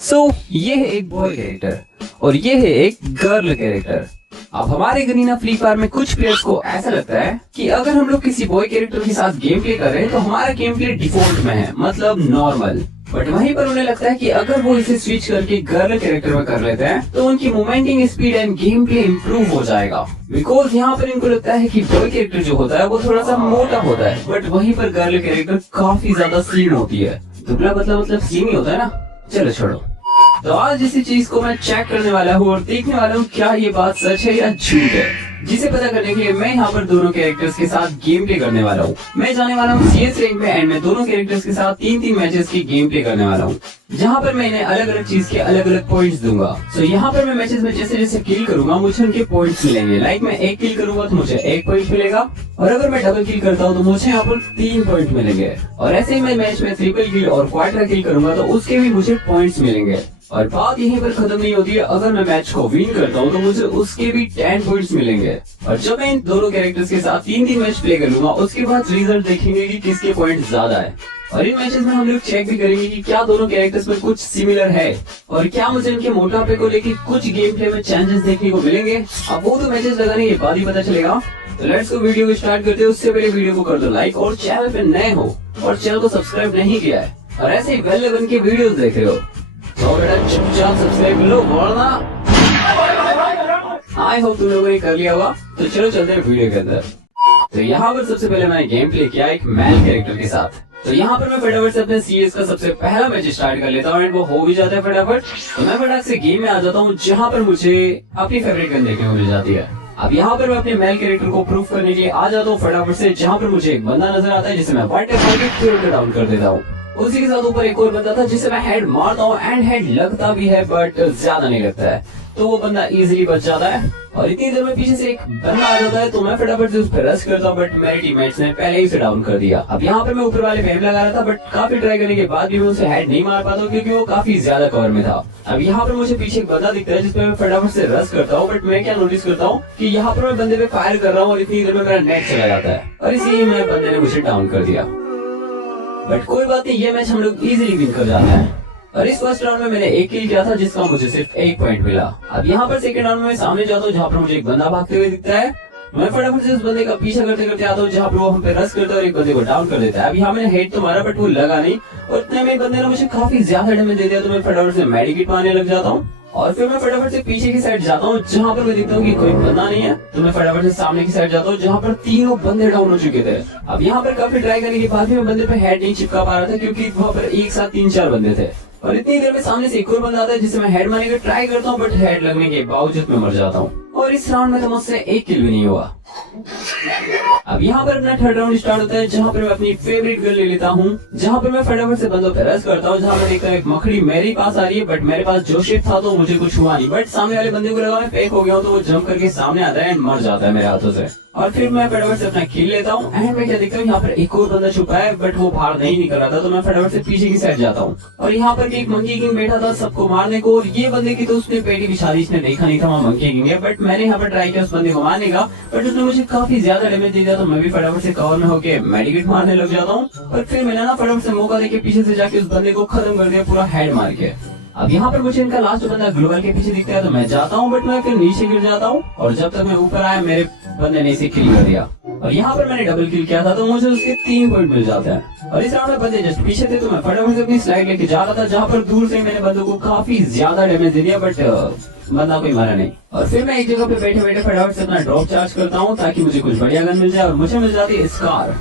ये है एक बॉय कैरेक्टर और ये है एक गर्ल कैरेक्टर। अब हमारे गरीना फ्री फायर में कुछ प्लेयर्स को ऐसा लगता है कि अगर हम लोग किसी बॉय कैरेक्टर के साथ गेम प्ले कर रहे हैं तो हमारा गेम प्ले डिफॉल्ट में है, मतलब नॉर्मल। बट वहीं पर उन्हें लगता है कि अगर वो इसे स्विच करके गर्ल कैरेक्टर में कर लेते हैं तो उनकी मूवमेंटिंग speed and game play improve हो जाएगा। बिकॉज यहाँ पर इनको लगता है कि बॉय कैरेक्टर जो होता है वो थोड़ा सा मोटा होता है, बट वहीं पर गर्ल कैरेक्टर काफी ज्यादा स्लिम होती है। दुबला मतलब स्लिम ही होता है ना। चलो छोड़ो। तो आज इसी चीज को मैं चेक करने वाला हूँ और देखने वाला हूँ क्या ये बात सच है या झूठ है, जिसे पता करने के लिए मैं यहाँ पर दोनों कैरेक्टर्स के साथ गेम प्ले करने वाला हूँ। मैं जाने वाला हूँ CS रैंक में एंड मैं दोनों कैरेक्टर्स के साथ 3-3 मैचेस की गेम प्ले करने वाला हूँ, जहाँ पर मैं इन्हें अलग अलग चीज के अलग अलग पॉइंट्स दूंगा। तो यहाँ पर मैं मैचेस में जैसे जैसे किल करूंगा मुझे उनके पॉइंट्स मिलेंगे। लाइक मैं एक किल करूंगा तो मुझे 1 पॉइंट मिलेगा, और अगर मैं डबल किल करता हूँ तो मुझे यहाँ पर 3 पॉइंट मिलेंगे। और ऐसे ही मैं मैच में ट्रिपल किल और क्वार्टर किल करूंगा तो उसके भी मुझे पॉइंट्स मिलेंगे। और बात यहीं पर खत्म नहीं होती है, अगर मैं मैच को विन करता हूँ तो मुझे उसके भी 10 पॉइंट्स मिलेंगे। और जब मैं इन दोनों कैरेक्टर्स के साथ 3-3 मैच प्ले कर लूंगा उसके बाद रिजल्ट देखेंगे कि किसके पॉइंट ज्यादा है। और इन मैचेस में हम लोग चेक भी करेंगे कि क्या दोनों कैरेक्टर्स में कुछ सिमिलर है और क्या मुझे इनके मोटापे को लेकर कुछ गेम प्ले में चेंजेस देखने को मिलेंगे। अब वो तो मैचेस लगाने के बाद ही पता चलेगा। तो लेट्स गो, वीडियो को स्टार्ट करते हैं। उससे पहले वीडियो को कर दो लाइक, और चैनल पे नए हो और चैनल को सब्सक्राइब नहीं किया है और ऐसे ही वेल बन के वीडियो देख रहे हो तो बेटा चुपचाप सब्सक्राइब कर लो, वरना आई होप तुम लोगों ने कर लिया होगा। तो चलो चलते हैं वीडियो के अंदर। तो यहाँ पर सबसे पहले मैंने गेम प्ले किया एक मेल कैरेक्टर के साथ। तो यहाँ पर मैं फटाफट से अपने CS का सबसे पहला मैच स्टार्ट कर लेता हूँ एंड वो हो भी जाता है फटाफट। तो मैं फटाफट से गेम में आ जाता हूँ जहाँ पर मुझे अपनी फेवरेट गन देखने को मिल जाती है। अब यहाँ पर मैं अपने मेल कैरेक्टर को प्रूफ करने के लिए आ जाता हूँ फटाफट से, जहाँ पर मुझे एक बंदा नजर आता है जिसे मैं वन टैप डाउन कर देता हूँ। उसी के साथ ऊपर एक और बंदा था जिसे मैं हेड मारता हूँ एंड हेड लगता भी है बट ज्यादा नहीं लगता है, तो वो बंदा इजीली बच जाता है। और इतनी देर में पीछे से एक बंदा आ जाता है तो मैं फटाफट से उस पर रश करता हूँ, बट मेरे टीममेट्स ने पहले ही उसे डाउन कर दिया। अब यहाँ पर मैं ऊपर वाले पे एम लगा रहा था, बट काफी ट्राई करने के बाद भी मैं उसे हेड नहीं मार पाता क्योंकि वो काफी ज्यादा कवर में था। अब यहाँ पर मुझे पीछे एक बंदा दिखता है जिसपे मैं फटाफट से रश करता हूँ, बट मैं क्या नोटिस करता हूँ कि यहाँ पर मैं बंदे पे फायर कर रहा हूँ और इतनी देर में मेरा नेट चला जाता है और इसीलिए मैं बंदे ने मुझे डाउन कर दिया। बट कोई बात नहीं, ये मैच हम लोग इजीली विन कर जाते हैं। और इस फर्स्ट राउंड में मैंने एक किल किया था जिसका मुझे सिर्फ 1 पॉइंट मिला। अब यहाँ पर सेकंड राउंड में मैं सामने जाता हूँ जहाँ पर मुझे एक बंदा भागते हुए दिखता है। मैं फटाफट से उस बंदे का पीछा करते करते आता हूँ जहाँ पर वो हम पे रश करता है और एक बंदे को डाउन कर देता है। अब यहाँ मैंने हेड तो मारा बट वो लगा नहीं, और इतने में बंदे ने मुझे काफी ज्यादा डैमेज दे दिया, तो मैं फटाफट से मेडिकेट मारने लग जाता हूँ। और फिर मैं फटाफट से पीछे की साइड जाता हूँ जहाँ पर मैं देखता हूँ कि कोई बंदा नहीं है, तो मैं फटाफट से सामने की साइड जाता हूँ जहाँ पर तीनों बंदे डाउन हो चुके थे। अब यहाँ पर काफी ट्राई करने के बाद भी मैं बंदे पे हेड नहीं चिपका पा रहा था क्योंकि वहाँ पर एक साथ 3-4 बंदे थे। और इतनी देर में सामने से एक और बंदा आता है जिसे मैं हेड मारने का ट्राई करता हूँ, बट हेड लगने के बावजूद मैं मर जाता हूँ। और इस राउंड में तो मुझसे एक किल भी नहीं हुआ। अब यहाँ पर अपना थर्ड राउंड स्टार्ट होता है जहाँ पर मैं अपनी फेवरेट गर्ल ले लेता हूँ, जहाँ पर मैं फटाफट से बंदों पे रश करता हूँ, जहाँ मैं देखता हूँ एक मकड़ी मेरे पास आ रही है, बट मेरे पास जो शिफ्ट था तो मुझे कुछ हुआ नहीं, बट सामने वाले बंदे को लगा मैं फेक हो गया हूँ तो वो जंप करके सामने आता है एंड मर जाता है मेरे हाथों से। और फिर मैं फटाफट से अपना किल लेता हूँ एंड मैं क्या देखता हूँ यहाँ पर एक और बंदा छुपा है, बट वो बाहर नहीं निकल रहा था, तो मैं फटाफट से पीछे की साइड जाता हूँ। और यहाँ पर एक मंकी किंग बैठा था सबको मारने को, और ये बंदे की तो उसने पेटी की शादी इसने देखा नहीं था वहाँ मंकी किंग है, बट मैंने यहाँ पर ट्राई किया उस बंदे को मारने का, बट उसने मुझे काफी ज्यादा डैमेज दे दिया, तो मैं भी फटाफट से कवर में होके मेडिकेट मारने लग जाता हूँ। और फिर मैंने ना फटाफट से मौका देके पीछे से जाके उस बंदे को खत्म कर दिया पूरा हेड मार के। अब यहाँ पर मुझे इनका लास्ट बंदा ग्लोबल के पीछे दिखता है, तो मैं जाता हूँ, बट मैं फिर नीचे गिर जाता हूँ, और जब तक मैं ऊपर आया मेरे बंदे ने इसे किल कर दिया। और यहाँ पर मैंने डबल किल किया था तो मुझे उसके 3 पॉइंट मिल जाते हैं। और इस राउंड में बंदे जस्ट पीछे थे तो मैं फटाफट से अपनी स्लाइड लेके जा रहा था, जहाँ पर दूर से मैंने बंदों को काफी ज्यादा डैमेज दे दिया, बट बंदा कोई मारा नहीं। और फिर मैं एक जगह पे बैठे बैठे फटाफट से अपना ड्रॉप चार्ज करता हूँ ताकि मुझे कुछ बढ़िया गन मिल जाए, और मुझे मिल जाती है स्कार,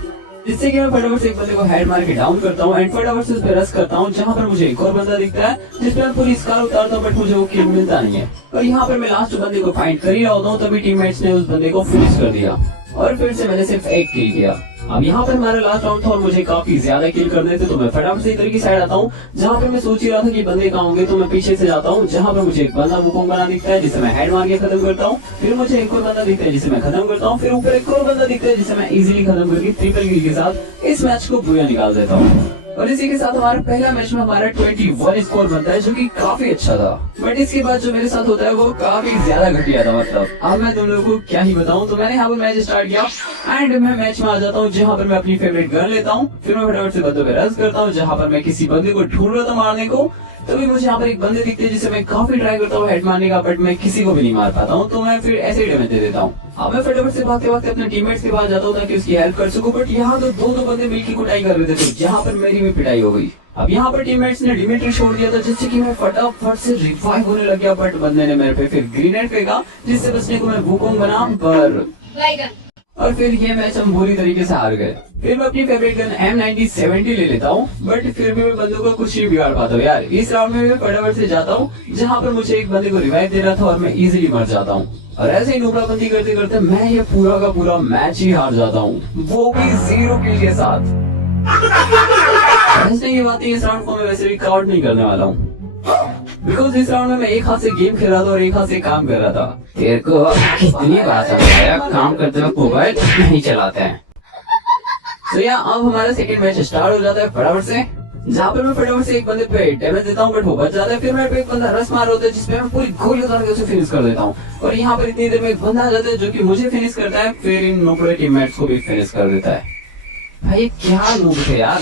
जिससे कि मैं फटाफट से एक बंदे को हेड मार के डाउन करता हूँ एंड फटाफट से उस पर रश करता हूँ, जहाँ पर मुझे एक और बंदा दिखता है जिसपे मैं पूरी स्कार उतारता हूँ, बट मुझे वो किल मिलता नहीं है। और यहाँ पर मैं लास्ट बंदे को फाइंड कर ही रहा होता हूँ तभी टीममेट्स ने उस बंदे को फिनिश कर दिया, और फिर से मैंने सिर्फ 1 किल किया। अब यहाँ पर हमारा लास्ट राउंड था और मुझे काफी ज्यादा किल करने थे, तो मैं फटाफट से इधर की साइड आता हूँ जहाँ पर मैं सोच ही रहा था कि बंदे कहाँ होंगे, तो मैं पीछे से जाता हूँ जहाँ पर मुझे एक बंदा वुकोंग बना दिखता है जिसे मैं हेड मार के खत्म करता हूँ। फिर मुझे एक और बंदा दिखता है जिसे मैं खत्म करता हूँ, फिर ऊपर एक और बंदा दिखता है जिसे मैं इजीली खत्म करके ट्रिपल किल के साथ इस मैच को बुरा निकाल देता हूँ। और इसी के साथ हमारा पहला मैच में हमारा 21 स्कोर बनता है, जो कि काफी अच्छा था। बट इसके बाद जो मेरे साथ होता है वो काफी ज्यादा घटिया था। मतलब अब मैं तुम लोगों को क्या ही बताऊं। तो मैंने यहाँ पर मैच स्टार्ट किया एंड मैं मैच में आ जाता हूँ जहाँ पर मैं अपनी फेवरेट गन लेता हूँ, फिर मैं फटाफट से बंदों पे रश करता हूँ, जहाँ पर मैं किसी बंदे को ढूंढ रहा था मारने को। तभी मुझे यहाँ पर एक बंदे दिखते हैं जिसे मैं काफी ट्राई करता हूँ हेड मारने का, बट मैं किसी को भी नहीं मार पाता हूँ, तो मैं फिर ऐसे ही डैमेज दे देता हूँ। अब मैं फटाफट से भागते भागते अपने टीममेट्स के पास जाता हूँ ताकि उसकी हेल्प कर सकूं, बट यहाँ तो दो बंदे मिलकर कुटाई कर रहे थे, तो यहाँ पर मेरी भी पिटाई हो गई। अब यहाँ पर टीममेट्स ने डिमिट्री छोड़ दिया था, जिससे कि मैं फटाफट से रिवाइव होने लग गया, बट बंदे ने मेरे पे फिर ग्रेनेड फेंका, जिससे बचने को मैं वुकोंग बना पर और फिर ये मैच हम बुरी तरीके से हार गए। फिर मैं अपनी फेवरेट गन M9070 ले लेता हूँ, बट फिर भी मैं बंदों का कुछ नहीं बिगाड़ पाता हूँ यार। इस राउंड में मैं फटाफट से जाता हूँ जहाँ पर मुझे एक बंदे को रिवाइव दे रहा था और मैं इजीली मर जाता हूँ, और ऐसे ही नूबराबंदी करते करते मैं ये पूरा का पूरा मैच ही हार जाता हूँ, वो भी 0 किल के साथ। ऐसे ये बात है, इस राउंड को मैं वैसे भी काउंट नहीं करने वाला हूँ, बिकॉज इस राउंड में मैं एक हाथ से गेम खेल रहा था और एक हाथ से काम कर रहा था। तेरे को कितनी बात समझाया, काम करते वक्त मोबाइल नहीं चलाते हैं। तो यार अब हमारा सेकंड मैच स्टार्ट हो जाता है फटाफट से, जहाँ पर मैं फटाफट से एक बंदे पे डैमेज देता हूँ, बट वो बच जाता है। फिर मेरे पे एक बंदा रस मार होता है जिसपे मैं पूरी गोली उतार के उसे फिनिश कर देता हूँ, और यहाँ पर इतनी देर में एक बंदा आ जाता है जो कि मुझे फिनिश करता है, फिर इन नोबल टीममेट्स को भी फिनिश कर देता है। भाई क्या नूब थे यार।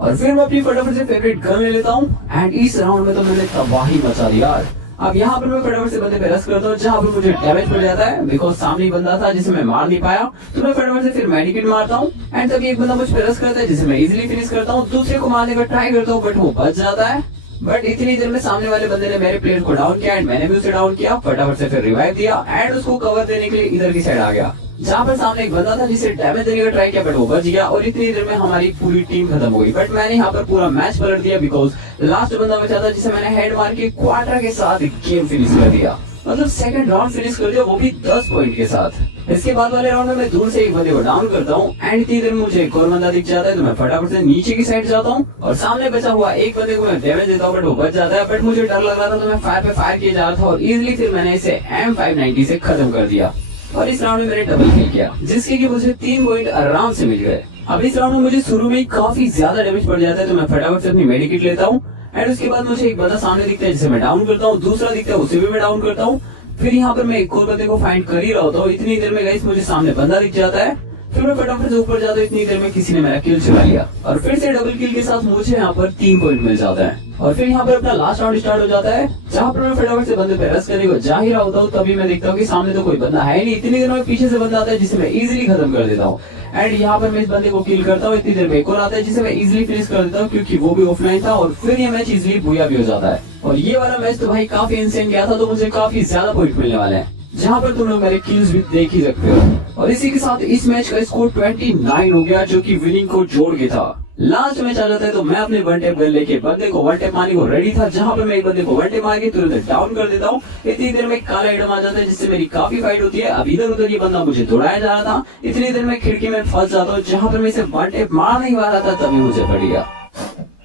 और फिर मैं अपनी फटाफट से फेवरेट गन ले लेता हूँ, एंड इस राउंड में तो मैंने तबाही मचा दी यार। अब यहाँ पर मैं फटाफट से बंदे पे रश करता हूँ, जहाँ पर मुझे डैमेज पड़ जाता है, बिकॉज सामने बंदा था जिसे मैं मार नहीं पाया, तो मैं फटाफट से फिर मेडिकेट मारता हूँ, एंड तभी एक बंदा मुझ पे रश करता है जिसे मैं इजीली फिनिश करता हूँ। दूसरे को मारने का ट्राई करता हूँ, बट वो बच जाता है। बट इतनी देर में सामने वाले बंदे ने मेरे प्लेयर को डाउन किया, एंड मैंने भी उसे डाउन किया। फटाफट से फिर रिवाइव दिया, एंड उसको कवर देने के लिए इधर की साइड आ गया, जहाँ पर सामने एक बंदा था जिसे डैमेज देने का ट्राई किया, बट वो बच गया, और इतनी देर में हमारी पूरी टीम खत्म हो गई। बट मैंने यहाँ पर पूरा मैच पलट दिया, बिकॉज लास्ट बंदा बचा था जिसे मैंने हेड मार के क्वार्टर के साथ गेम फिनिश कर दिया, मतलब सेकंड राउंड फिनिश कर दिया, वो भी 10 पॉइंट के साथ। इसके बाद वाले राउंड में मैं दूर से एक बंदे को डाउन करता हूँ, एंड इतनी देर में मुझे एक और बंदा दिख जाता है, तो मैं फटाफट से नीचे की साइड जाता हूँ और सामने बचा हुआ एक बंदे को मैं डैमेज देता हूँ, बट वो बच जाता है। बट मुझे डर लग रहा था, तो मैं फायर पे फायर किया जा रहा था, और इजिली फिर मैंने इसे M590 से खत्म कर दिया, और इस राउंड में मैंने डबल किल किया, जिसके कि मुझे 3 पॉइंट आराम से मिल गए। अब इस राउंड में मुझे शुरू में ही काफी ज्यादा डैमेज पड़ जाता है, तो मैं फटाफट से अपनी मेडिकेट लेता हूँ, एंड उसके बाद मुझे एक बंदा सामने दिखता है जिसे मैं डाउन करता हूँ, दूसरा दिखता है उसे भी मैं डाउन करता हूँ। फिर यहाँ पर मैं एक और बंदे को फाइंड कर ही रहा होता हूँ, इतनी देर में गाइस मुझे सामने बंदा दिख जाता है। फिर मैं फटाफट से ऊपर जाता हूँ, इतनी देर में किसी ने मेरा किल चुरा लिया, और फिर से डबल किल के साथ मुझे यहाँ पर 3 पॉइंट मिल जाता है। और फिर यहाँ पर अपना लास्ट राउंड स्टार्ट हो जाता है, जहाँ पर मैं फटाफट से बंदे पे रश करने को जा ही रहा होता हूँ, तभी मैं देखता हूँ कि सामने तो कोई बंदा है नहीं। इतनी देर में पीछे से बंदा आता है जिसे मैं इजीली खत्म कर देता हूँ, एंड यहाँ पर मैं इस बंदे को किल करता हूँ। इतनी देर में एक और आता है जिसे मैं इजीली फिनिश कर देता हूँ, क्योंकि वो भी ऑफलाइन था, और फिर ये मैच इजीली बुया भी हो जाता है। और ये वाला मैच तो भाई काफी इंसेंट गया था, तो मुझे काफी ज्यादा पॉइंट मिलने वाले हैं, जहाँ पर तुम लोग मेरे किल्स भी देख ही सकते हो। और इसी के साथ इस मैच का स्कोर 29 हो गया, जो कि विनिंग को जोड़ के था। लास्ट मैच आ जाता है, तो मैं अपने वन टैप गन लेके बंदे को वन टैप मारने को रेडी था, जहाँ पर मैं एक बंदे को वन टैप मार के तुरंत डाउन कर देता हूँ। इतनी देर में काला आइटम आ जाता है, जिससे मेरी काफी फाइट होती है। अब इधर उधर ये बंदा मुझे दौड़ाया जा रहा था, इतनी देर में खिड़की में फंस जाता हूँ, जहाँ पर मैं इसे वन टैप मार नहीं पा रहा था, तभी मुझे पड़ गया।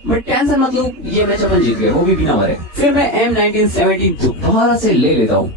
बट टेंशन मत लो, ये मैच अपन जीत गए, वो भी बिना मरे। फिर मैं M1970 दोबारा से ले लेता हूँ,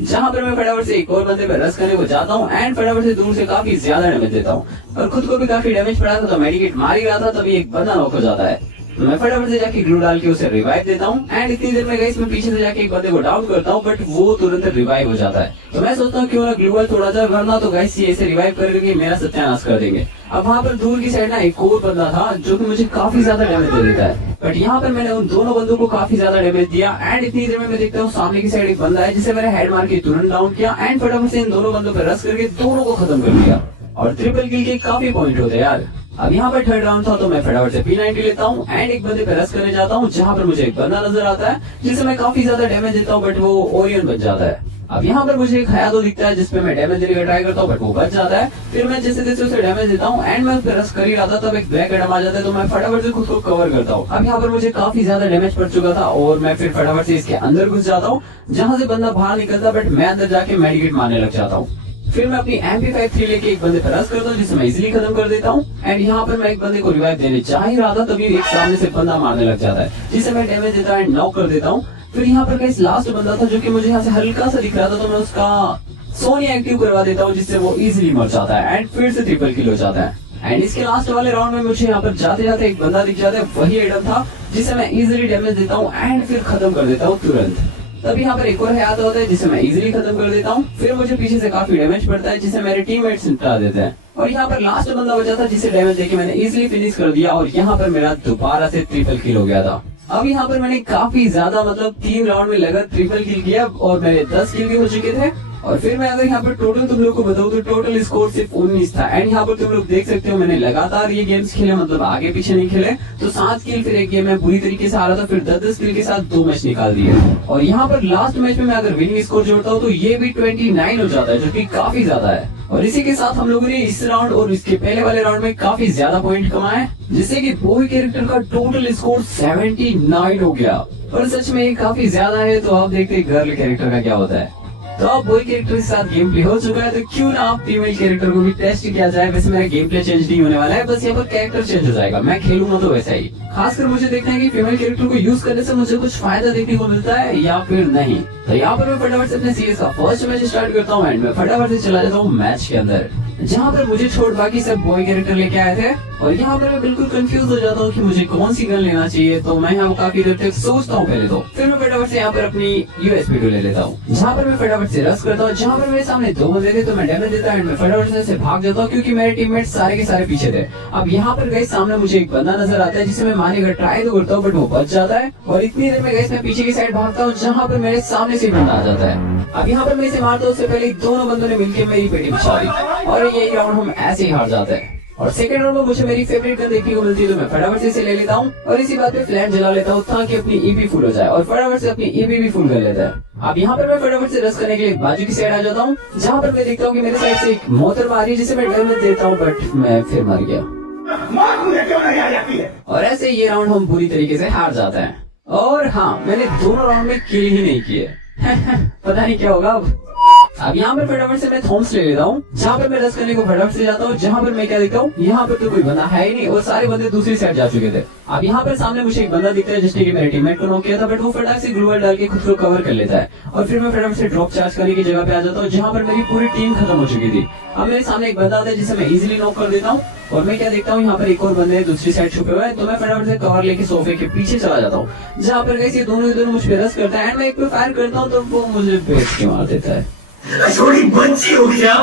जहाँ पर मैं फटाफट से एक और बंदे पे रश करने को जाता हूँ, एंड फटाफट से दूर से काफी ज्यादा डैमेज देता हूँ, और खुद को भी काफी डैमेज पड़ा था, तो मेडिकेट मार ही रहा था, तभी एक बंदा नॉक हो जाता है। तो मैं फटाफट से जाके ग्लू डाल के उसे रिवाइव देता हूँ, एंड इतनी देर में गाइस मैं पीछे से जाके एक बंदे को डाउन करता हूँ, बट वो तुरंत रिवाइव हो जाता है। तो मैं सोचता हूँ क्यों ना ग्लू वाल थोड़ा सा, वरना तो गाइस ये ऐसे रिवाइव करके मेरा सत्यानाश कर देंगे। अब वहाँ पर दूर की साइड ना एक और बंदा था, जो कि मुझे काफी ज्यादा डैमेज दे देता है, बट यहाँ पर मैंने उन दोनों बंदों को काफी ज्यादा डैमेज दिया, एंड इतनी देर में मैं देखता हूँ सामने की साइड एक बंदा है जिसे मैंने हेड मार के तुरंत डाउन किया, एंड फटाफट से इन दोनों बंदों पर रश करके दोनों को खत्म कर दिया, और ट्रिपल किल के काफी पॉइंट होते हैं यार। अब यहाँ पर थर्ड राउंड था, तो मैं फटाफट से P90 लेता हूँ, एंड एक बंदे पे रश करने जाता हूँ, जहाँ पर मुझे एक बंदा नजर आता है जिसे मैं काफी ज्यादा डैमेज देता हूँ, बट वो ओरियन बच जाता है। अब यहाँ पर मुझे एक हयातो दिखता है जिसपे मैं डैमेज देने का ट्राई करता हूँ, बट वो बच जाता है। फिर मैं जैसे जैसे उसे डैमेज देता हूँ, एंड मैं उस पर रश कर ही रहा था, तब एक ब्लैक एडम आ जाता है, तो मैं फटाफट से खुद को कवर करता हूँ। अब यहाँ पर मुझे काफी ज्यादा डैमेज पड़ चुका था, और मैं फिर फटाफट से इसके अंदर घुस जाता हूँ, जहाँ से बंदा बाहर निकलता, बट मैं अंदर जाके मेडिकेट मारने लग जाता हूँ। फिर मैं अपनी MP53 लेके एक बंदे पर रश करता हूँ, जिसे मैं इजीली खत्म कर देता हूँ, एंड यहाँ पर मैं एक बंदे को रिवाइव देने जा ही रहा था, तभी एक सामने से बंदा मारने लग जाता है, जिसे मैं डैमेज देता एंड नॉक कर देता हूँ। फिर यहाँ पर गाइस लास्ट बंदा था, जो कि मुझे यहाँ से हल्का सा दिख रहा था, तो मैं उसका सोनिया एक्टिव करवा देता हूँ, जिससे वो इजीली मर जाता है, एंड फिर से ट्रिपल किल हो जाता है। एंड इसके लास्ट वाले राउंड में मुझे यहाँ पर जाते जाते एक बंदा दिख जाता है, वही एडम था जिसे मैं इजीली डैमेज देता हूँ, एंड फिर खत्म कर देता हूँ तुरंत। तब यहाँ पर एक और हयात होता है जिसे मैं इजीली खत्म कर देता हूँ। फिर मुझे पीछे से काफी डैमेज पड़ता है, जिसे मेरे टीममेट्स निपटा देते हैं, और यहाँ पर लास्ट बंदा बचा था जिसे डैमेज देके मैंने इजीली फिनिश कर दिया, और यहाँ पर मेरा दोबारा से ट्रिपल किल हो गया था। अब यहाँ पर मैंने काफी ज्यादा मतलब 3 राउंड में लगातार ट्रिपल किल किया और मेरे 10 किल भी हो चुके थे। और फिर मैं अगर यहाँ पर टोटल तुम लोग को बताऊं तो टोटल स्कोर सिर्फ 19 था। एंड यहाँ पर तुम लोग देख सकते हो मैंने लगातार ये गेम्स खेले, मतलब आगे पीछे नहीं खेले। तो 7 किल फिर एक गेम में पूरी तरीके से हारा था, फिर 10-10 किल के साथ 2 मैच निकाल दिए। और यहाँ पर लास्ट मैच में मैं अगर विनिंग स्कोर जोड़ता हूँ तो ये भी 29 हो जाता है, जो की काफी ज्यादा है। और इसी के साथ हम लोगों ने इस राउंड और इसके पहले वाले राउंड में काफी ज्यादा पॉइंट कमाए, जिससे कि बॉय कैरेक्टर का टोटल स्कोर 79 हो गया। और सच में ये काफी ज्यादा है। तो आप देखते हैं गर्ल कैरेक्टर का क्या होता है। तो अब बॉय कैरेक्टर के साथ गेम प्ले हो चुका है, तो क्यों ना आप फीमेल कैरेक्टर को भी टेस्ट किया जाए। वैसे मेरा गेम प्ले चेंज नहीं होने वाला है, बस यहाँ पर कैरेक्टर चेंज हो जाएगा। मैं खेलूंगा तो वैसा ही। खासकर मुझे देखना है कि फीमेल कैरेक्टर को यूज करने से मुझे कुछ फायदा देखने को मिलता है या फिर नहीं। तो यहाँ पर मैं फटाफट से अपने सीरीज का फर्स्ट मैच स्टार्ट करता हूँ एंड मैं फटाफट से चला जाता हूँ मैच के अंदर, जहाँ पर मुझे छोड़ बाकी सब बॉय कैरेक्टर लेके आए थे। और यहाँ पर मैं बिल्कुल कंफ्यूज हो जाता हूँ कि मुझे कौन सी गन लेना चाहिए। तो मैं यहाँ काफी देर तक सोचता हूँ पहले तो, फिर मैं फटाफट से यहाँ पर अपनी यूएसपी ले लेता हूँ, जहाँ पर मैं फटाफट से रश करता हूँ। जहाँ पर मेरे सामने 2 बंदे थे तो मैं डैमेज देता हूँ, मैं फटाफट से भाग जाता हूँ क्योंकि मेरे टीममेट सारे के सारे पीछे थे। अब यहाँ पर गई सामने मुझे एक बंदा नजर आता है जिसे मैं मारने का ट्राई तो करता हूँ, बट वो बच जाता है। और इतनी देर में गई मैं पीछे की साइड भागता हूँ, जहाँ पर मेरे सामने से बंदा आ जाता है। अब यहाँ पर मैं इसे मारता हूँ, उससे पहले दोनों बंदों ने मिलकर मेरी पेटी बिछा दी और यही राउंड हम ऐसे ही हार जाते हैं। और सेकंड राउंड में मुझे मेरी फेवरेट गन देखने को मिलती है, तो मैं फटाफट से इसे ले लेता हूँ और इसी बात पे फ्लैश जला लेता हूँ ताकि अपनी ईपी फुल हो जाए। और फटाफट से अपनी ईपी भी फुल कर लेता है। अब यहाँ पर मैं फटाफट से रश करने के लिए बाजू की साइड आ जाता हूँ, जहाँ पर मैं देखता हूँ कि मेरे साइड से एक मोटर मारी जिसे मैं डैमेज देता हूँ, बट मैं फिर मर गया। और ऐसे ये राउंड हम पूरी तरीके से हार जाते हैं। और हाँ, मैंने दोनों राउंड में किल ही नहीं किए। पता नहीं क्या होगा अब यहाँ पर फटाफट से मैं थॉम्स ले लेता हूँ, जहाँ पर मैं रश करने को फटाफट से जाता हूँ। जहाँ पर मैं क्या देखता हूँ, यहाँ पर तो कोई बंदा है ही नहीं और सारे बंदे दूसरी साइड जा चुके थे। अब यहाँ पर सामने मुझे एक बंदा दिखता है जिसने कि मेरे टीममेट को नॉक किया था, बट वो फटाक से ग्लू वॉल डाल के खुद को कवर कर लेता है। और फिर मैं फटाफट से ड्रॉप चार्ज करने की जगह पे आ जाता हूँ, जहाँ पर मेरी पूरी टीम खत्म हो चुकी थी। अब मेरे सामने एक बंदा आता है जिसे मैं इजिली नॉक कर देता हूँ। और मैं क्या देखता हूँ, यहाँ पर एक और बंदे दूसरी साइड छुपे हुए हैं, तो मैं फटाफट से कवर लेके सोफे के पीछे चला जाता हूँ, जहाँ पर ये दोनों मुझ पे रश करता है एंड मैं एक पे फायर करता हूँ तो वो मुझे पेट के मार देता है। थोड़ी बच्ची हो गया।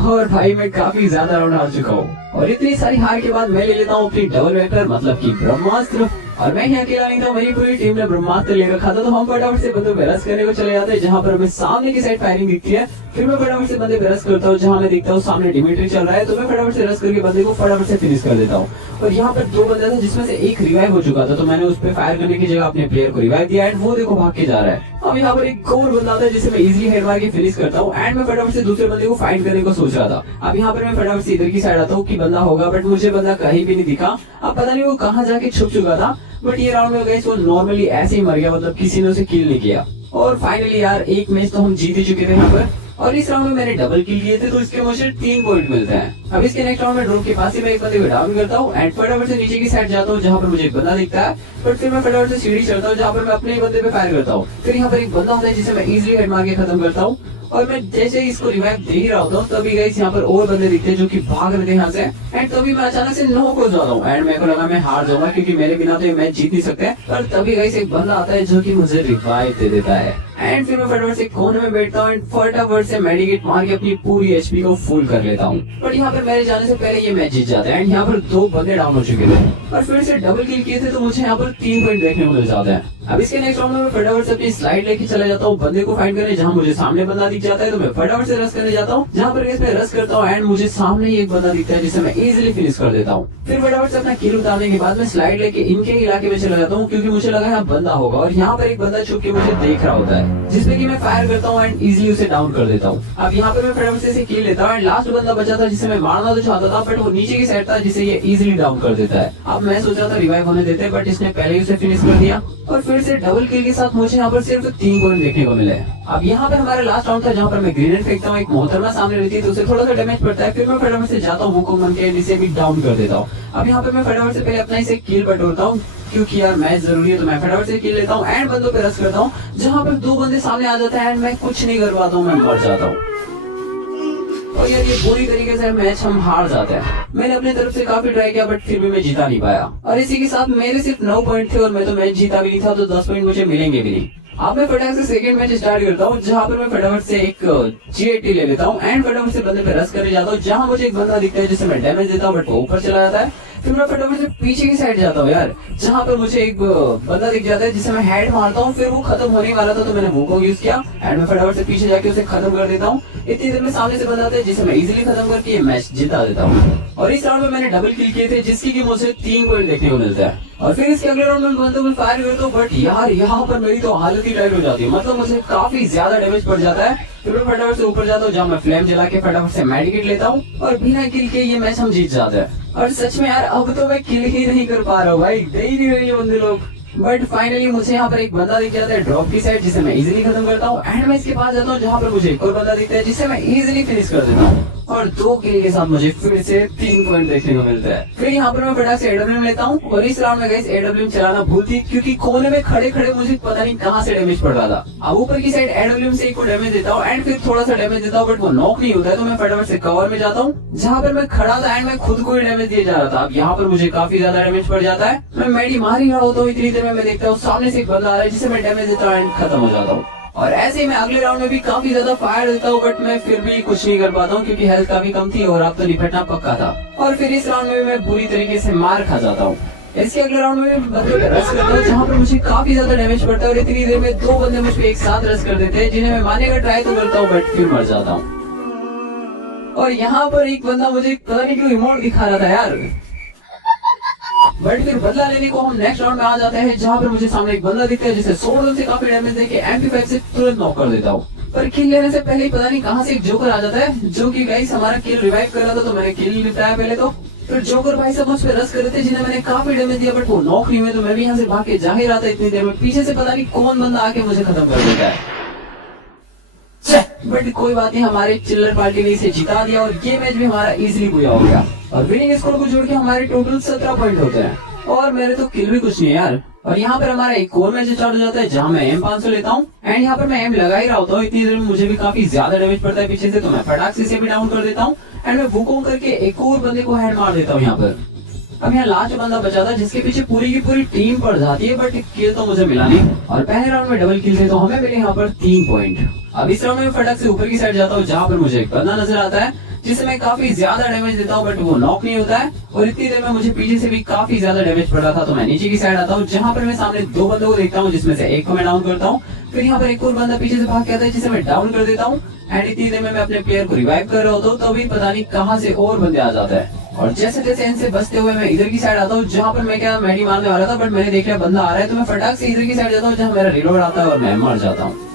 और भाई मैं काफी ज्यादा राउंड हार चुका हूँ और इतनी सारी हार के बाद मैं ले लेता हूँ अपनी डबल वेक्टर मतलब की ब्रह्मास्त्र। और मैं यहाँ अकेला नहीं था, मेरी पूरी टीम ने ब्रह्मास्त्र ले रखा था। तो हम फटाफट से बंदों पे रश करने को चले जाते हैं, जहाँ पर हमें सामने की साइड फायरिंग दिखती है। फिर मैं फटाफट से बंदे पे रश करता हूँ, जहाँ मैं देखता हूँ सामने डिमिट्री चल रहा है, तो मैं फटाफट से रश करके बंदे को फटाफट से फिनिश कर देता हूँ। और यहाँ पर 2 बंदे थे जिसमें से एक रिवाइव हो चुका था, तो मैंने उस पर फायर करने की जगह अपने प्लेयर को रिवाइव दिया एंड वो देखो भाग के जा रहा है। अब यहाँ पर एक और बंदा था जिसे मैं इजीली हेड मार के फिनिश करता हूँ एंड मैं फटाफट से दूसरे बंदे को फाइट करने को सोच रहा था। अब यहाँ पर मैं फटाफट से इधर की साइड आता हूँ कि बंदा होगा, बट मुझे बंदा कहीं भी नहीं दिखा। अब पता नहीं वो कहाँ जाके छुप चुका था, बट ये राउंड में गाइस वो नॉर्मली ऐसे ही मर गया, मतलब किसी ने उसे किल नहीं किया। और फाइनली यार एक मैच तो हम जीत ही चुके थे यहाँ पर। और इस राउंड में मैंने डबल किल किए थे, तो इसके मुझे 3 पॉइंट मिलते हैं। अब इसके नेक्स्ट राउंड में ड्रॉप के पास ही मैं एक बंदे को डाउन करता हूँ एंड फटाफट से नीचे की साइड जाता हूँ, जहाँ पर मुझे एक बंदा दिखता है। बट फिर मैं फटाफट से सीढ़ी चढ़ता हूँ, जहाँ पर मैं अपने बंदे पे फायर करता हूँ। फिर यहाँ पर एक बंदा होता है जिसे मैं इजीली हेड मार के खत्म करता हूँ। और मैं जैसे ही इसको रिवाइव दे ही रहा होता हूँ, तभी गाइस यहाँ पर और बंदे दिखते हैं जो कि भाग रहे थे यहाँ से एंड तभी मैं अचानक से नॉक हो जाता हूँ एंड मेरे को लगा मैं हार जाऊंगा क्योंकि मेरे बिना तो ये मैच जीत नहीं सकते। पर तभी गाइस एक बंदा आता है जो कि मुझे रिवाइव दे देता है एंड फिर मैं फटाफट से कोने में बैठता हूँ एंड फटाफट से मेडिकेट मार के अपनी पूरी एचपी को फुल कर लेता हूँ। बट यहाँ पर मेरे जाने से पहले ये मैच जीत जाते हैं एंड यहाँ पर 2 बंदे डाउन हो चुके थे और फिर से डबल किल किए थे, तो मुझे यहाँ पर 3 पॉइंट देखने को मिल जाते हैं। अब इसके नेक्स्ट राउंड में फटाफट से अपनी स्लाइड लेके चला जाता हूँ बंदे को फाइंड करने, जहाँ मुझे सामने बंदा दिख जाता है, तो मैं फटाफट से रश करने जाता हूँ, जहाँ पर मैं रश करता हूँ एंड मुझे सामने ही एक बंदा दिखता है जिसे मैं इजीली फिनिश कर देता हूँ। फिर फटाफट से अपना किल उतारने के बाद मैं स्लाइड लेके इनके इलाके में चला जाता हूँ, क्योंकि मुझे लगा यहाँ बंदा होगा और यहाँ पर एक बंदा छुप के मुझे देख रहा होता है, जिसपे की मैं फायर करता हूँ एंड इजीली उसे डाउन कर देता हूँ। अब यहाँ पर मैं फटाफट से इसे किल लेता हूँ एंड लास्ट बंदा बचा था जिसे मैं मारना तो चाहता था, बट वो नीचे की साइड था जिसे ये इजीली डाउन कर देता है। अब मैं सोचा था रिवाइव होने देते, बट इसने पहले ही उसे फिनिश कर दिया और फिर से डबल किल के साथ मुझे यहाँ पर सिर्फ 3 पॉइंट देखने को मिले। अब यहाँ पर हमारा लास्ट राउंड था, जहाँ पर मैं ग्रेनेड फेंकता हूँ, एक मोहतरमा सामने रहती है तो उसे थोड़ा सा डैमेज पड़ता है। फिर मैं फटाफट से जाता हूँ हुकुम बन के जिसे भी डाउन कर देता हूँ। अब यहाँ पर मैं फटाफट से पहले अपना इसे किल बटोरता हूँ, क्योंकि यार मैच जरूरी है, तो मैं फटाफट से किल लेता हूँ एंड बंदों पे रश करता हूँ, जहाँ पर 2 बंदे सामने आ जाते हैं एंड मैं कुछ नहीं कर पाता हूँ, मैं मर जाता हूँ। और यार ये बुरी तरीके से मैच हम हार जाते हैं। मैंने अपनी तरफ से काफी ट्राई किया, बट फिर भी मैं जीता नहीं पाया और इसी के साथ मेरे सिर्फ 9 पॉइंट थे और मैं तो मैच जीता भी नहीं था, तो 10 पॉइंट मुझे मिलेंगे भी नहीं। अब मैं फटाफट से सेकंड मैच स्टार्ट करता हूँ, जहाँ पर मैं फटाफट से एक G80 ले लेता हूँ एंड फटाफट से बंदे पे रश करने जाता हूँ, जहाँ मुझे एक बंदा दिखता है जिसे मैं डैमेज देता हूँ, बट वो ऊपर चला जाता है। फिर मैं फटाफट से पीछे की साइड जाता हूँ यार, जहाँ पर मुझे एक बंदा दिख जाता है जिसे मैं हेड मारता हूँ। फिर वो खत्म होने वाला था तो मैंने वुकोंग यूज किया एंड मैं फटाफट से पीछे जाके उसे खत्म कर देता हूँ। इतनी देर में सामने से बंदा आता है जिसे मैं इजीली खत्म करके ये मैच जिता देता हूँ। और इस राउंड में मैंने डबल किल किए थे जिसकी की मुझे 3 पॉइंट देखने को मिलता है। और फिर इसके अगले राउंड में बंदों में फायर करता हूँ, बट यार यहाँ पर मेरी तो हालत ही टाइट हो जाती है, मतलब मुझे काफी ज्यादा डैमेज पड़ जाता है। फिर मैं फटाफट से ऊपर जाता हूँ जहाँ मैं फ्लेम जला के फटाफट से मेडिकेट लेता हूँ और बिना किल के ये मैच हम जीत जाते हैं। और सच में यार अब तो मैं किल ही नहीं कर पा रहा हूँ भाई, दे ही नहीं रही है बंदे लोग। बट फाइनली मुझे यहाँ पर एक बंदा दिख जाता है ड्रॉप की साइड जिसे मैं इजीली खत्म करता हूँ एंड मैं इसके पास जाता हूँ जहाँ पर मुझे एक और बंदा दिखता है जिसे मैं इजीली फिनिश कर देता हूँ। और 2 किल के साथ मुझे फिर से 3 पॉइंट देखने को मिलता है। फिर यहाँ पर मैं फटाक से एडब्ल्यूएम लेता हूँ और इस राउंड में गाइस एडब्ल्यूएम चलाना भूल थी क्योंकि कोने में खड़े खड़े मुझे पता नहीं कहाँ से डैमेज पड़ रहा था। अब ऊपर की साइड एडब्ल्यूएम से एक को डैमेज देता हूँ एंड फिर थोड़ा सा डैमेज देता हूँ, बट वो नॉक नहीं होता है तो मैं फटाफट से कवर में जाता हूँ जहाँ पर मैं खड़ा था एंड मैं खुद को ही डैमेज दिए जा रहा था। अब यहाँ पर मुझे काफी ज्यादा डैमेज पड़ जाता है, मैं मेडी मार ही रहा होता हूँ। इतनी देर में मैं देखता हूँ सामने से एक बंदा आ रहा है जिसे मैं डैमेज देता हूँ एंड खत्म हो जाता हूँ। और ऐसे ही मैं अगले राउंड में भी काफी ज्यादा फायर देता हूँ, बट मैं फिर भी कुछ नहीं कर पाता हूँ क्योंकि हेल्थ काफी कम थी और अब तो निपटना पक्का था। और फिर इस राउंड में भी मैं बुरी तरीके से मार खा जाता हूँ। इसके अगले राउंड में भी बंदे पे रश करता हूँ जहाँ पर मुझे काफी ज्यादा डैमेज पड़ता है और इतनी देर में 2 बंदे मुझ पे एक साथ रश कर देते हैं जिन्हें मैं मारने का ट्राई तो करता हूँ बट फिर मर जाता हूँ। और यहाँ पर एक बंदा मुझे पता नहीं क्यों इमोट दिखा रहा था यार, बट फिर बदला लेने को हम नेक्स्ट राउंड में आ जाते हैं जहाँ पर मुझे सामने एक बंदा दिखता है जिसे सोर्ड से काफी डैमेज देके MP5 से तुरंत नॉक कर देता हूँ। पर किल लेने से पहले ही पता नहीं कहाँ से एक जोकर आ जाता है जो कि गाइस हमारा किल रिवाइव कर रहा था, तो मैंने किल निपटाया पहले तो। फिर जोकर भाई सब मुझ पे रश कर रहे थे जिन्हें मैंने काफी डैमेज दिया, बट वो नॉक नहीं हुए तो मैं भी यहाँ से भाग के जा ही रहा था। इतनी देर में पीछे से पता नहीं कौन बंदा आके मुझे खत्म कर देता है। बट कोई बात नहीं, हमारे चिल्लर पार्टी ने इसे जिता दिया और ये मैच भी हमारा इजीली पूरा हो गया। और विनिंग स्कोर को जोड़ के हमारे टोटल 17 पॉइंट होते हैं और मेरे तो किल भी कुछ नहीं है यार। और यहाँ पर हमारा एक और मैच स्टार्ट हो जाता है जहाँ मैं M500 लेता हूँ एंड यहाँ पर मैं एम लगा ही रहा होता हूँ। इतनी देर में मुझे भी काफी ज्यादा डैमेज पड़ता है पीछे से, तो मैं फटाक से इसे भी डाउन कर देता हूँ एंड मैं वुकोंग करके एक और बंदे को हेड मार देता हूँ यहाँ पर। अब यहाँ लास्ट बंदा बचा था जिसके पीछे पूरी की पूरी टीम पड़ जाती है, बट किल तो मुझे मिला नहीं। और पहले राउंड में डबल किल थे तो हमें मिले यहाँ पर 3 पॉइंट। अब इस राउंड में फटाक से ऊपर की साइड जाता हूँ जहाँ पर मुझे एक बंदा नजर आता है जिसे मैं काफी ज्यादा डैमेज देता हूँ, बट वो नॉक नहीं होता है। और इतनी देर में मुझे पीछे से भी काफी ज्यादा डैमेज पड़ रहा था, तो मैं नीचे की साइड आता हूँ जहाँ पर मैं सामने 2 बंदों को देखता हूँ जिसमें से एक को मैं डाउन करता हूँ। फिर यहाँ पर एक और बंदा पीछे से भाग के आता है जिसे मैं डाउन कर देता हूँ एंड इतनी देर में मैं अपने प्लेयर को रिवाइव कर रहा होता हूँ, तभी पता नहीं कहाँ से और बंदे आ जाता है। और जैसे जैसे इनसे बचते हुए मैं इधर की साइड आता हूँ जहाँ पर मैं क्या मेडी मारने वाला था, बट मैंने देखा बंदा आ रहा है तो मैं फटाक से इधर की साइड जाता हूँ जहाँ मेरा रिलोड आता है और मैं मर जाता हूँ।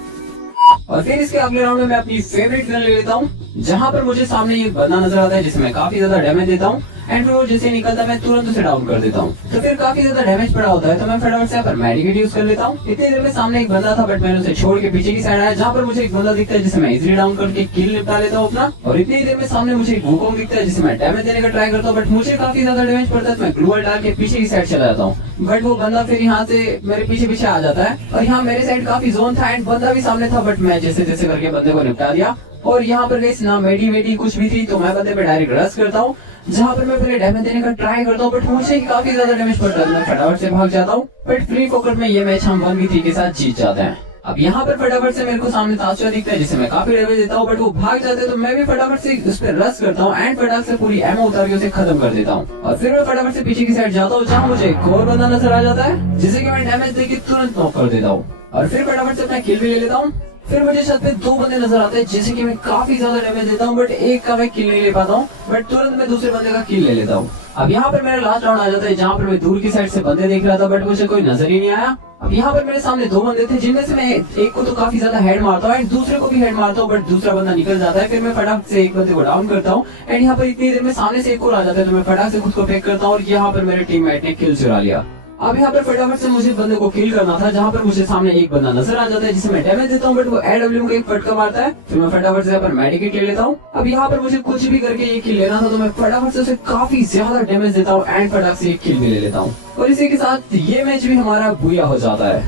और फिर इसके अगले राउंड में मैं अपनी फेवरेट गन ले लेता हूँ जहाँ पर मुझे सामने एक बंदा नजर आता है जिसे मैं काफी ज्यादा डैमेज देता हूँ एंड फिर वो जैसे निकलता है मैं तुरंत उसे डाउन कर देता हूँ। तो फिर काफी ज्यादा डैमेज पड़ा होता है तो मैं फटाफट से यहाँ पर मेडिकेट यूज कर लेता हूँ। इतनी देर में सामने एक बंदा था बट मैंने उसे छोड़ के पीछे की साइड आया जहाँ पर मुझे एक बंदा दिखता है जिसे मैं इजीली डाउन करके किल निपटा लेता हूँ अपना। और इतनी देर में सामने मुझे एक वुकोंग दिखता है जिसे मैं डैमेज देने का ट्राई करता हूँ, बट मुझे काफी ज्यादा डैमेज पड़ता है तो मैं ग्लूवॉल डाल के पीछे की साइड चला जाता हूँ। बट वो बंदा फिर यहाँ से मेरे पीछे पीछे आ जाता है और यहाँ मेरे साइड काफी जोन था एंड बंदा भी सामने था, बट मैं जैसे जैसे करके बंदे को निपटा दिया। और यहाँ पर गाइस ना मेडी कुछ भी थी तो मैं बंदे पे डायरेक्ट रश करता हूँ जहाँ पर मैं पहले डैमेज देने का ट्राई करता हूँ, बट मुझे काफी ज्यादा डैमेज पड़ता है। मैं फटाफट से भाग जाता हूँ, बट फ्री फोकट में ये मैच हम 1v3 के साथ जीत जाते हैं। अब यहाँ पर फटाफट से मेरे को सामने ताशा दिखता है जिसे मैं काफी डैमेज देता हूँ, बट वो भाग जाते हैं तो मैं भी फटाफट से उस पर रश करता हूँ एंड फटाफट से पूरी एमो उतार के उसे खत्म कर देता हूँ। और फिर मैं फटाफट से पीछे की साइड जाता हूँ जहाँ मुझे एक और बंदा नजर आ जाता है जिसे कि मैं डैमेज देके तुरंत नॉक कर देता हूँ। और फिर फटाफट से अपना किल भी ले लेता हूँ। फिर मुझे छत पे 2 बंदे नजर आते हैं जिसे कि मैं काफी ज्यादा डैमेज देता हूँ, बट एक का मैं किल नहीं ले पाता हूँ, बट तुरंत मैं दूसरे बंदे का किल ले लेता हूँ। अब यहाँ पर मेरा लास्ट राउंड आ जाता है जहाँ पर मैं दूर की साइड से बंदे देख रहा था बट मुझे कोई नजर ही नहीं आया। अब यहाँ पर मेरे सामने 2 बंदे थे जिनमें से मैं एक को तो काफी ज्यादा हेड मारता हूँ एंड दूसरे को भी हेड मारता हूँ, बट दूसरा बंदा निकल जाता है। फिर मैं फटाक से एक बंदे को डाउन करता हूँ एंड यहाँ पर इतनी देर में सामने से एक और आ जाता है तो मैं फटाक से खुद को फेंक करता हूँ और यहाँ पर मेरे टीममेट ने किल चुरा लिया। अब यहाँ पर फटाफट से मुझे बंदे को किल करना था जहाँ पर मुझे सामने एक बंदा नजर आ जाता है जिसे मैं डैमेज देता हूँ, बट वो एडब्ल्यू का एक फटका मारता है। फिर मैं फटाफट से यहाँ पर मेडिकेट ले लेता हूँ। अब यहाँ पर मुझे कुछ भी करके ये किल लेना था तो मैं फटाफट से उसे काफी ज्यादा डैमेज देता हूँ एंड फटाफट से एक किल भी ले लेता हूँ। और इसी के साथ ये मैच भी हमारा बुया हो जाता है।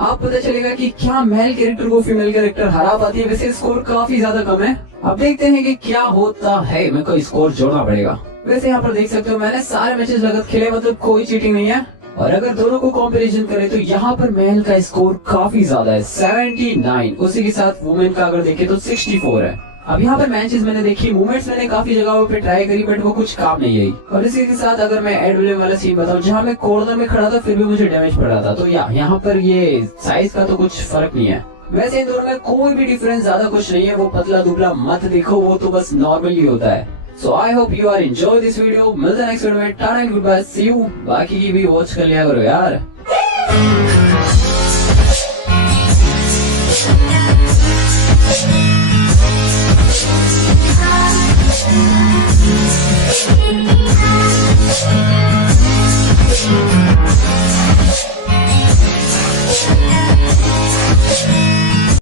आप पता चलेगा कि क्या मेल कैरेक्टर को फीमेल कैरेक्टर हरा पाती है। वैसे स्कोर काफी ज्यादा कम है। अब देखते हैं कि क्या होता है। मेरे को स्कोर जोड़ना पड़ेगा। वैसे यहाँ पर देख सकते हो मैंने सारे मैचेस लगत खेले, मतलब कोई चीटिंग नहीं है। और अगर दोनों को कंपैरिजन करें तो यहाँ पर मेल का स्कोर काफी ज्यादा है 79, उसी के साथ वुमेन का अगर देखें तो 64 है। अब यहाँ पर मैचेस मैंने देखी, मूवमेंट्स मैंने काफी जगहों पे ट्राई करी, बट वो कुछ काम नहीं आई। और इसी के साथ अगर मैं एडब्ल्यू वाला सीन बताऊं, जहाँ मैं कॉर्नर में खड़ा था फिर भी मुझे डैमेज पड़ा था, तो यहाँ पर ये साइज का तो कुछ फर्क नहीं है। वैसे इन दोनों में कोई भी डिफरेंस ज्यादा कुछ नहीं है, वो पतला दुबला मत देखो, वो तो बस नॉर्मल ही होता है। So I hope you are enjoy this video. मिलते हैं नेक्स्ट वीडियो में, tata and goodbye, see you. बाकी की भी वॉच कर लिया करो यार। Thank you.